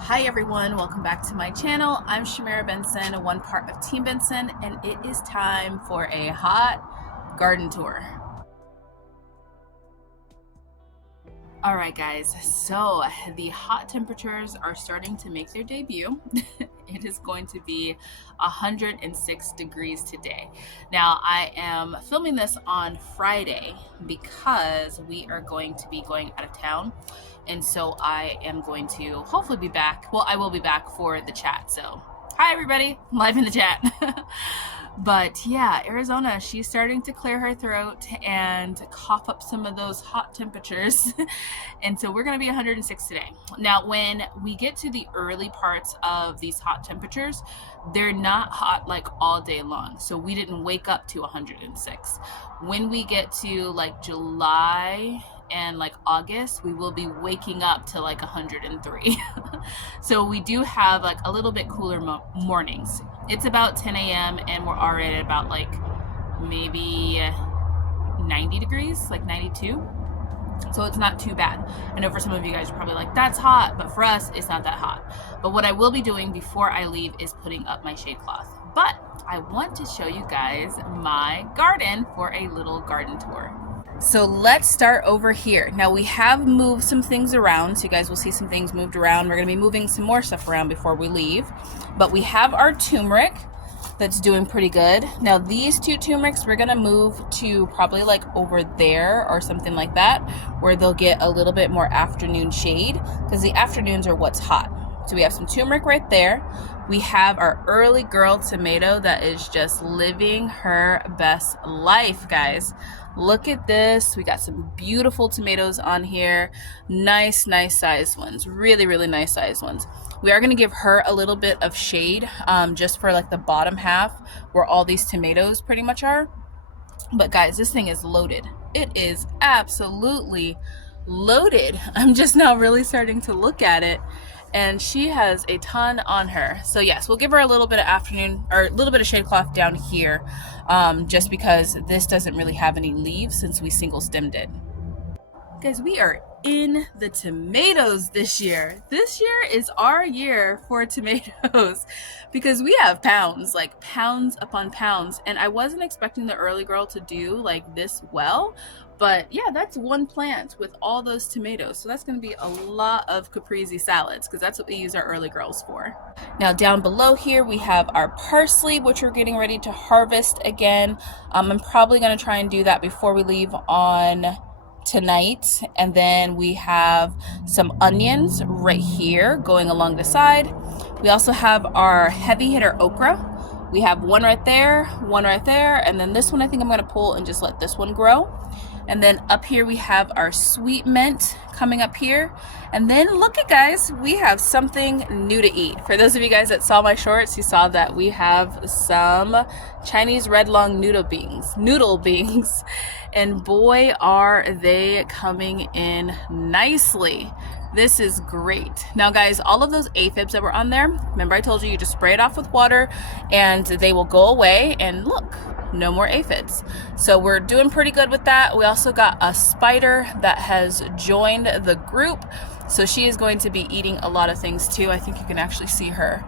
Hi everyone, welcome back to my channel. I'm Shamira Benson, one part of Team Benson, and it is time for a hot garden tour. All right guys, so the hot temperatures are starting to make their debut. It is going to be 106 degrees today. Now I am filming this on Friday because we are going to be going out of town. And so I am going to hopefully be back. Well, I will be back for the chat. So hi everybody, I'm live in the chat. But yeah, Arizona, she's starting to clear her throat and cough up some of those hot temperatures. And so we're going to be 106 today. Now, when we get to the early parts of these hot temperatures, they're not hot like all day long. So we didn't wake up to 106. When we get to like July and like August, we will be waking up to like 103. So we do have like a little bit cooler mornings. It's about 10 a.m. and we're already at about like maybe 90 degrees, like 92. So it's not too bad. I know for some of you guys are probably like, that's hot, but for us, it's not that hot. But what I will be doing before I leave is putting up my shade cloth. But I want to show you guys my garden for a little garden tour. So let's start over here. Now we have moved some things around, so you guys will see some things moved around. We're gonna be moving some more stuff around before we leave. But we have our turmeric that's doing pretty good. Now these two turmerics, we're gonna move to probably like over there or something like that, where they'll get a little bit more afternoon shade, because the afternoons are what's hot. So we have some turmeric right there. We have our early girl tomato that is just living her best life, guys. Look at this. We got some beautiful tomatoes on here. Nice sized ones. Really nice sized ones. We are going to give her a little bit of shade just for like the bottom half where all these tomatoes pretty much are. But guys, this thing is loaded. It is absolutely loaded. I'm just now really starting to look at it. And she has a ton on her. So yes, we'll give her a little bit of afternoon or a little bit of shade cloth down here, just because this doesn't really have any leaves since we single stemmed it. Guys, we are in the tomatoes this year. This year is our year for tomatoes because we have pounds, like pounds upon pounds. And I wasn't expecting the early girl to do like this well. But yeah, that's one plant with all those tomatoes. So that's going to be a lot of caprese salads because that's what we use our early girls for. Now down below here, we have our parsley, which we're getting ready to harvest again. I'm probably going to try and do that before we leave on tonight. And then we have some onions right here going along the side. We also have our heavy hitter okra. We have one right there, and then this one I think I'm going to pull and just let this one grow. And then up here we have our sweet mint coming up here. And then look at guys, we have something new to eat. For those of you guys that saw my shorts, you saw that we have some Chinese red long noodle beans. And boy, are they coming in nicely. This is great. Now guys, all of those aphids that were on there, remember I told you, you just spray it off with water and they will go away, and look, no more aphids. So we're doing pretty good with that. We also got a spider that has joined the group. So she is going to be eating a lot of things too. I think you can actually see her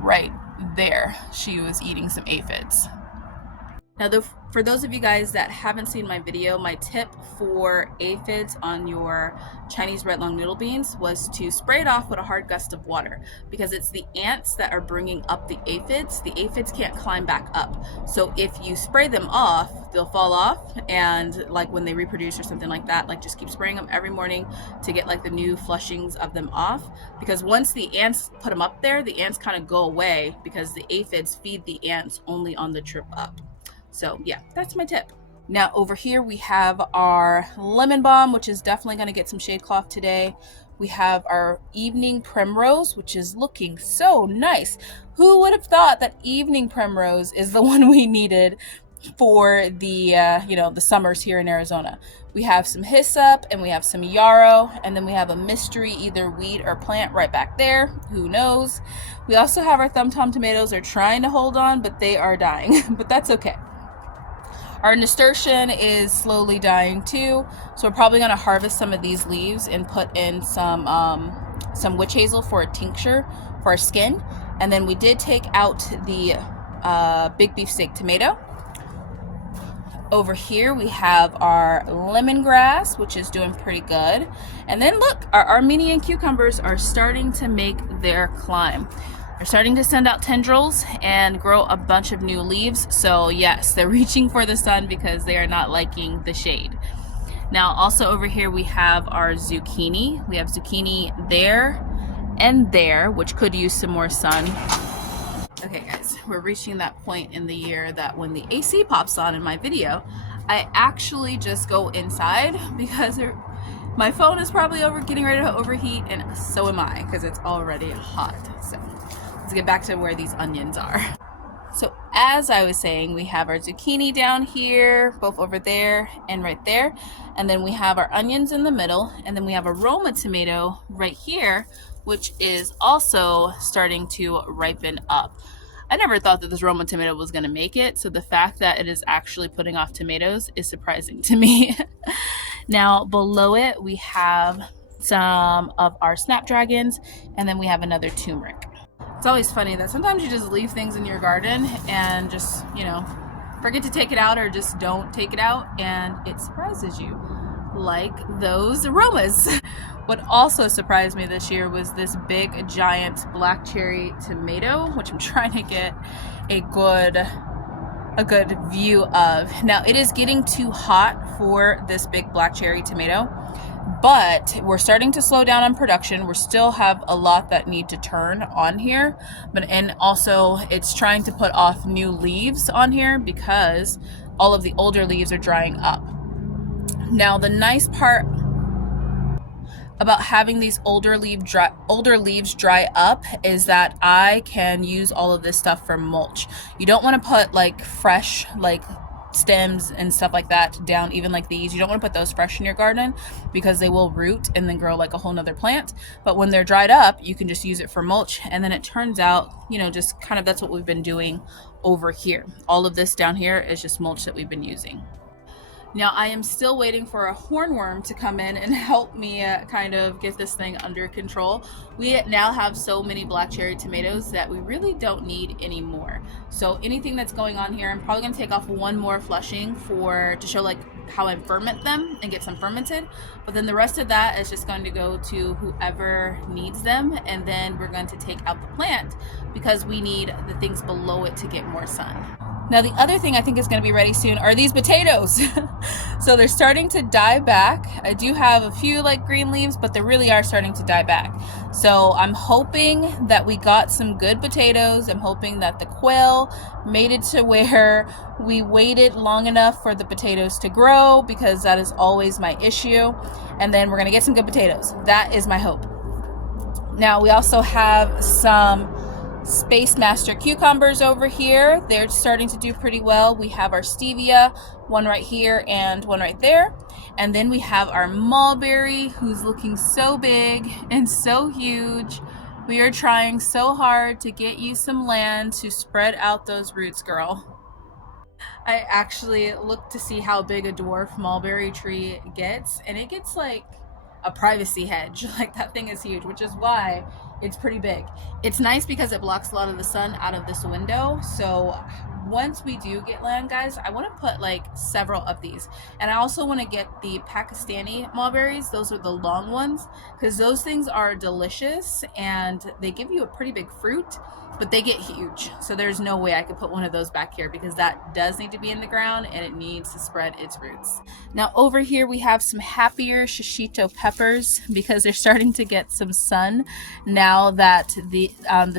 right there. She was eating some aphids. Now, for those of you guys that haven't seen my video, my tip for aphids on your Chinese red long noodle beans was to spray it off with a hard gust of water, because it's the ants that are bringing up the aphids. The aphids can't climb back up. So if you spray them off, they'll fall off, and like when they reproduce or something like that, like just keep spraying them every morning to get like the new flushings of them off, because once the ants put them up there, the ants kind of go away because the aphids feed the ants only on the trip up. So yeah, that's my tip. Now over here we have our lemon balm, which is definitely going to get some shade cloth today. We have our evening primrose, which is looking so nice. Who would have thought that evening primrose is the one we needed for the the summers here in Arizona? We have some hyssop and we have some yarrow, and then we have a mystery either weed or plant right back there. Who knows? We also have our thumb tom tomatoes. They're trying to hold on, but they are dying. But that's okay. Our nasturtium is slowly dying too, so we're probably going to harvest some of these leaves and put in some some witch hazel for a tincture for our skin. And then we did take out the big beefsteak tomato. Over here we have our lemongrass, which is doing pretty good. And then look, our Armenian cucumbers are starting to make their climb. They're starting to send out tendrils and grow a bunch of new leaves. So yes, they're reaching for the sun because they are not liking the shade. Now also over here we have our zucchini. We have zucchini there and there, which could use some more sun. Okay guys, we're reaching that point in the year that when the AC pops on in my video, I actually just go inside because my phone is probably getting ready to overheat, and so am I because it's already hot. So let's get back to where these onions are. So as I was saying, we have our zucchini down here, both over there and right there. And then we have our onions in the middle, and then we have a Roma tomato right here, which is also starting to ripen up. I never thought that this Roma tomato was going to make it, so the fact that it is actually putting off tomatoes is surprising to me. Now below it we have some of our snapdragons, and then we have another turmeric. It's always funny that sometimes you just leave things in your garden and just, you know, forget to take it out or just don't take it out, and it surprises you, like those aromas. What also surprised me this year was this big giant black cherry tomato, which I'm trying to get a good view of. Now it is getting too hot for this big black cherry tomato, but we're starting to slow down on production. We still have a lot that need to turn on here, and also it's trying to put off new leaves on here because all of the older leaves are drying up. Now the nice part about having these older leaves dry up is that I can use all of this stuff for mulch. You don't want to put like fresh like stems and stuff like that down, even like these. You don't want to put those fresh in your garden because they will root and then grow like a whole nother plant. But when they're dried up, you can just use it for mulch, and then it turns out, you know, just kind of that's what we've been doing over here. All of this down here is just mulch that we've been using. Now I am still waiting for a hornworm to come in and help me kind of get this thing under control. We now have so many black cherry tomatoes that we really don't need any more. So anything that's going on here, I'm probably going to take off one more flushing to show like how I ferment them and get some fermented. But then the rest of that is just going to go to whoever needs them, and then we're going to take out the plant because we need the things below it to get more sun. Now the other thing I think is going to be ready soon are these potatoes. So they're starting to die back. I do have a few like green leaves, but they really are starting to die back. So I'm hoping that we got some good potatoes. I'm hoping that the quail made it to where we waited long enough for the potatoes to grow, because that is always my issue. And then we're going to get some good potatoes. That is my hope. Now we also have some Space Master cucumbers over here. They're starting to do pretty well. We have our stevia, one right here and one right there. And then we have our mulberry, who's looking so big and so huge. We are trying so hard to get you some land to spread out those roots, girl. I actually looked to see how big a dwarf mulberry tree gets, and it gets like a privacy hedge. Like that thing is huge, which is why it's pretty big. It's nice because it blocks a lot of the sun out of this window. So once we do get land, guys, I want to put like several of these. And I also want to get the Pakistani mulberries. Those are the long ones, because those things are delicious and they give you a pretty big fruit, but they get huge. So there's no way I could put one of those back here, because that does need to be in the ground and it needs to spread its roots. Now over here we have some happier shishito peppers, because they're starting to get some sun now that the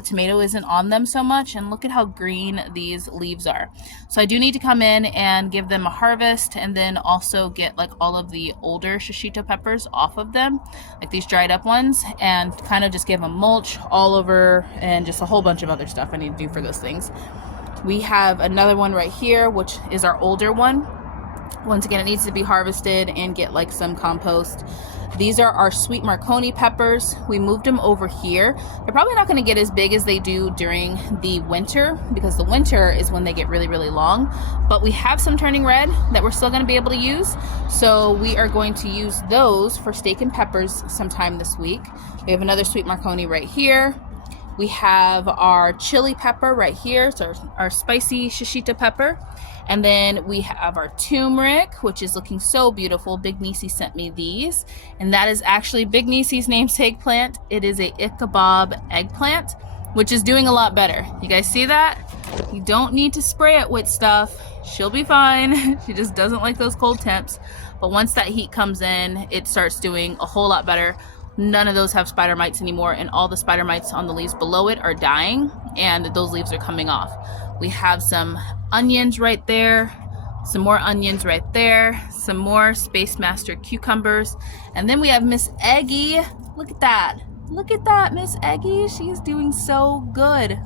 tomato isn't on them so much. And look at how green these leaves are. So I do need to come in and give them a harvest, and then also get like all of the older shishito peppers off of them, like these dried up ones, and kind of just give them mulch all over, and just a whole bunch of other stuff I need to do for those things. We have another one right here, which is our older one. Once again, it needs to be harvested and get like some compost. These are our sweet Marconi peppers. We moved them over here. They're probably not going to get as big as they do during the winter, because the winter is when they get really, really long. But we have some turning red that we're still going to be able to use. So we are going to use those for steak and peppers sometime this week. We have another sweet Marconi right here. We have our chili pepper right here. So our spicy shishito pepper. And then we have our turmeric, which is looking so beautiful. Big Nisi sent me these. And that is actually Big Nisi's namesake plant. It is a Ichabod eggplant, which is doing a lot better. You guys see that? You don't need to spray it with stuff. She'll be fine. She just doesn't like those cold temps. But once that heat comes in, it starts doing a whole lot better. None of those have spider mites anymore, and all the spider mites on the leaves below it are dying, and those leaves are coming off. We have some onions right there, some more onions right there, some more Space Master cucumbers, and then we have Miss Eggy. Look at that. Look at that, Miss Eggy. She's doing so good.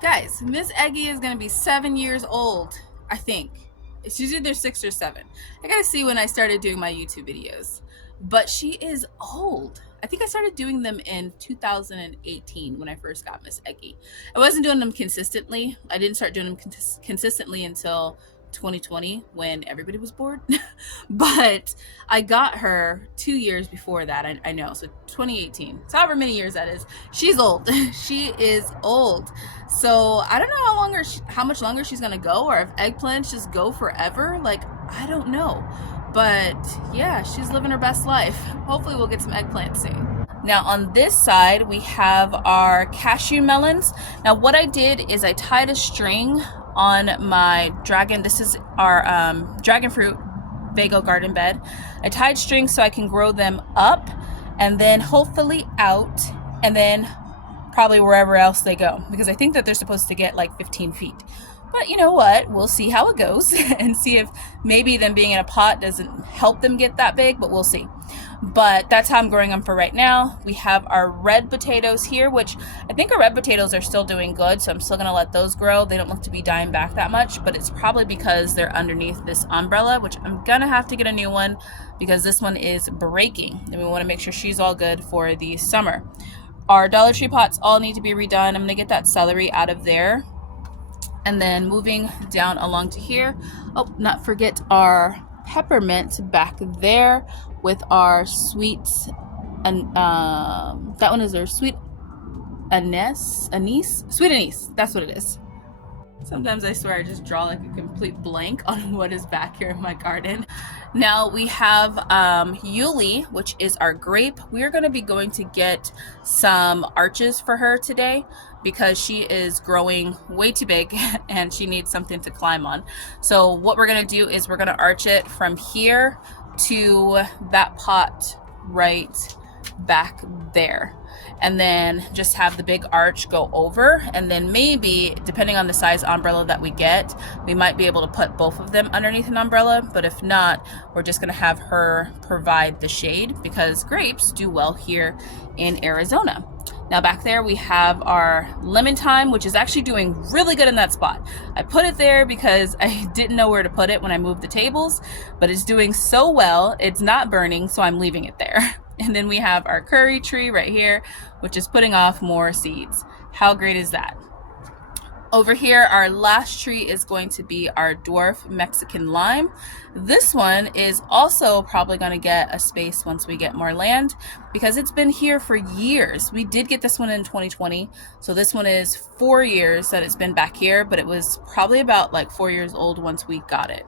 Guys, Miss Eggy is going to be 7 years old, I think. She's either 6 or 7. I gotta see when I started doing my YouTube videos. But she is old. I think I started doing them in 2018 when I first got Miss Eggy. I wasn't doing them consistently. I didn't start doing them consistently until 2020 when everybody was bored. But I got her 2 years before that. I know, so 2018. So however many years that is. She's old. She is old. So I don't know how much longer she's gonna go, or if eggplants just go forever. Like, I don't know. But yeah, she's living her best life. Hopefully we'll get some eggplants soon. Now on this side, we have our cashew melons. Now what I did is I tied a string on my dragon. This is our dragon fruit Vego garden bed. I tied strings so I can grow them up and then hopefully out, and then probably wherever else they go, because I think that they're supposed to get like 15 feet. But you know what? We'll see how it goes and see if maybe them being in a pot doesn't help them get that big, but we'll see. But that's how I'm growing them for right now. We have our red potatoes here, which I think our red potatoes are still doing good, so I'm still gonna let those grow. They don't look to be dying back that much, but it's probably because they're underneath this umbrella, which I'm gonna have to get a new one because this one is breaking, and we wanna make sure she's all good for the summer. Our Dollar Tree pots all need to be redone. I'm gonna get that celery out of there. And then moving down along to here, oh, not forget our peppermint back there with our sweet, and that one is our sweet anise, sweet anise, that's what it is. Sometimes I swear I just draw like a complete blank on what is back here in my garden. Now we have Yuli, which is our grape. We are going to be going to get some arches for her today because she is growing way too big and she needs something to climb on. So what we're going to do is we're going to arch it from here to that pot right back there, and then just have the big arch go over, and then maybe depending on the size umbrella that we get, we might be able to put both of them underneath an umbrella. But if not, we're just going to have her provide the shade because grapes do well here in Arizona. Now back there we have our lemon thyme, which is actually doing really good in that spot. I put it there because I didn't know where to put it when I moved the tables, but it's doing so well, it's not burning, so I'm leaving it there. And then we have our curry tree right here, which is putting off more seeds. How great is that? Over here, our last tree is going to be our dwarf Mexican lime. This one is also probably going to get a space once we get more land because it's been here for years. We did get this one in 2020, so this one is 4 years that it's been back here, but it was probably about like 4 years old once we got it.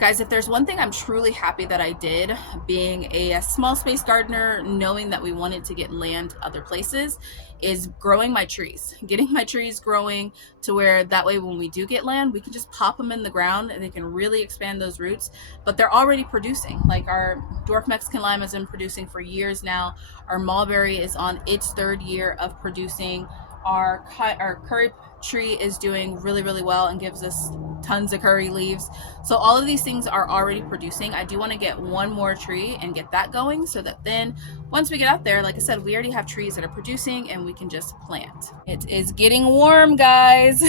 Guys, if there's one thing I'm truly happy that I did, being a small space gardener, knowing that we wanted to get land other places, is growing my trees. Getting my trees growing to where that way when we do get land, we can just pop them in the ground and they can really expand those roots. But they're already producing. Like our dwarf Mexican lime has been producing for years now. Our mulberry is on its 3rd year of producing. Our curry tree is doing really, really well and gives us tons of curry leaves. So all of these things are already producing. I do want to get one more tree and get that going so that then once we get out there, like I said, we already have trees that are producing and we can just plant. It is getting warm, guys.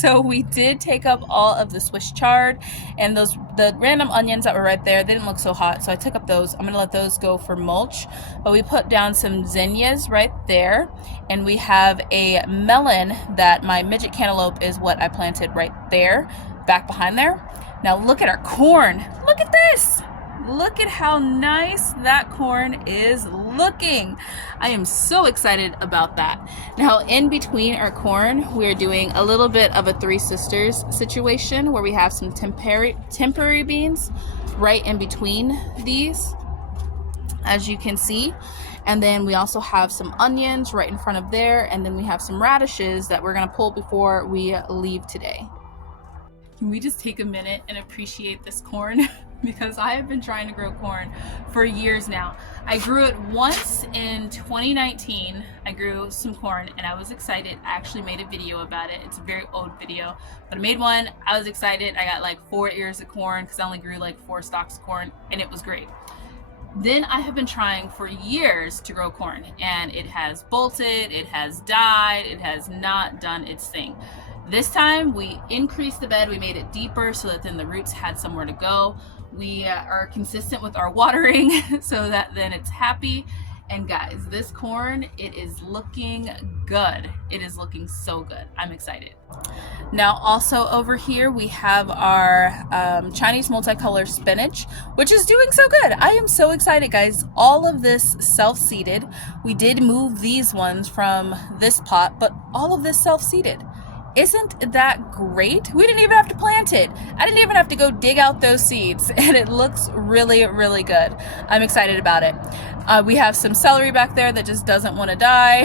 So we did take up all of the Swiss chard, and the random onions that were right there, they didn't look so hot, so I took up those. I'm gonna let those go for mulch. But we put down some zinnias right there, and we have a melon that my midget cantaloupe is what I planted right there, back behind there. Now look at our corn. Look at this. Look at how nice that corn is looking. I am so excited about that. Now in between our corn, we're doing a little bit of a Three Sisters situation where we have some temporary beans right in between these, as you can see. And then we also have some onions right in front of there, and then we have some radishes that we're gonna pull before we leave today. Can we just take a minute and appreciate this corn? Because I have been trying to grow corn for years now. I grew it once in 2019. I grew some corn and I was excited. I actually made a video about it. It's a very old video, but I made one. I was excited. I got like 4 ears of corn because I only grew like 4 stalks of corn, and it was great. Then I have been trying for years to grow corn, and it has bolted, it has died, it has not done its thing. This time we increased the bed, we made it deeper so that then the roots had somewhere to go. We are consistent with our watering so that then it's happy. And guys, this corn, it is looking good. It is looking so good. I'm excited. Now also over here we have our Chinese multicolor spinach, which is doing so good. I am so excited, guys. All of this self-seeded. We did move these ones from this pot, but all of this self-seeded. Isn't that great? We didn't even have to plant it. I didn't even have to go dig out those seeds, and it looks really, really good. I'm excited about it. We have some celery back there that just doesn't want to die.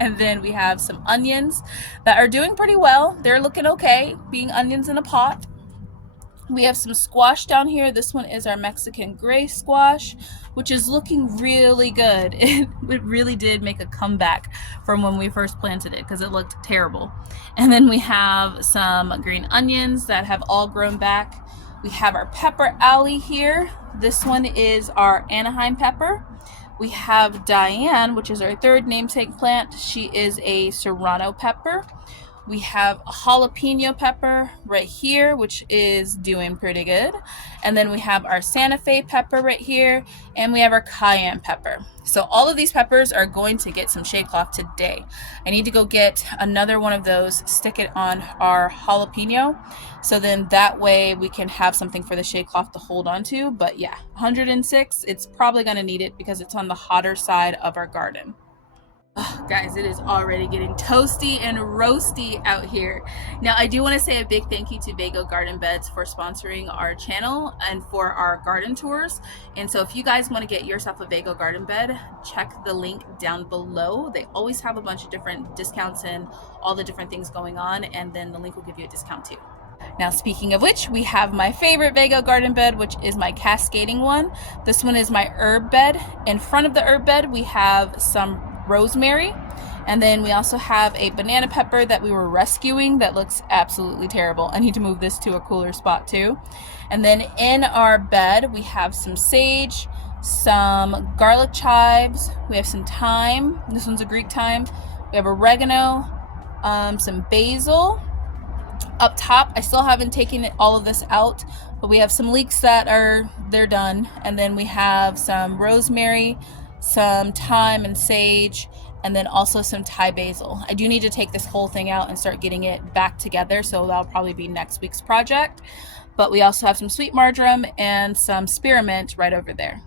And then we have some onions that are doing pretty well. They're looking okay, being onions in a pot. We have some squash down here. This one is our Mexican gray squash, which is looking really good. It really did make a comeback from when we first planted it because it looked terrible. And then we have some green onions that have all grown back. We have our pepper alley here. This one is our Anaheim pepper. We have Diane, which is our third namesake plant. She is a serrano pepper. We have a jalapeno pepper right here, which is doing pretty good. And then we have our Santa Fe pepper right here, and we have our cayenne pepper. So all of these peppers are going to get some shade cloth today. I need to go get another one of those, stick it on our jalapeno, so then that way we can have something for the shade cloth to hold on to. But yeah, 106, it's probably gonna need it because it's on the hotter side of our garden. Oh, guys, it is already getting toasty and roasty out here. Now, I do want to say a big thank you to Vego Garden Beds for sponsoring our channel and for our garden tours. And so if you guys want to get yourself a Vego garden bed, check the link down below. They always have a bunch of different discounts and all the different things going on, and then the link will give you a discount too. Now, speaking of which, we have my favorite Vego garden bed, which is my cascading one. This one is my herb bed. In front of the herb bed, we have some rosemary, and then we also have a banana pepper that we were rescuing that looks absolutely terrible. I need to move this to a cooler spot too. And then in our bed we have some sage, some garlic chives, we have some thyme. This one's a Greek thyme. We have oregano, some basil. Up top, I still haven't taken all of this out, but we have some leeks that they're done. And then we have some rosemary, some thyme and sage, and then also some Thai basil. I do need to take this whole thing out and start getting it back together, so that'll probably be next week's project. But we also have some sweet marjoram and some spearmint right over there.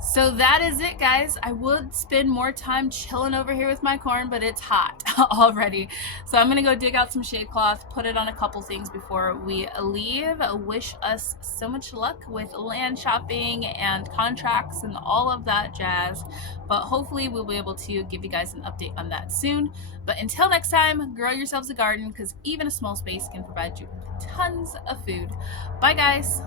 So that is it, guys. I would spend more time chilling over here with my corn, but it's hot already. So I'm gonna go dig out some shade cloth, put it on a couple things before we leave. Wish us so much luck with land shopping and contracts and all of that jazz. But hopefully we'll be able to give you guys an update on that soon. But until next time, grow yourselves a garden, because even a small space can provide you tons of food. Bye, guys.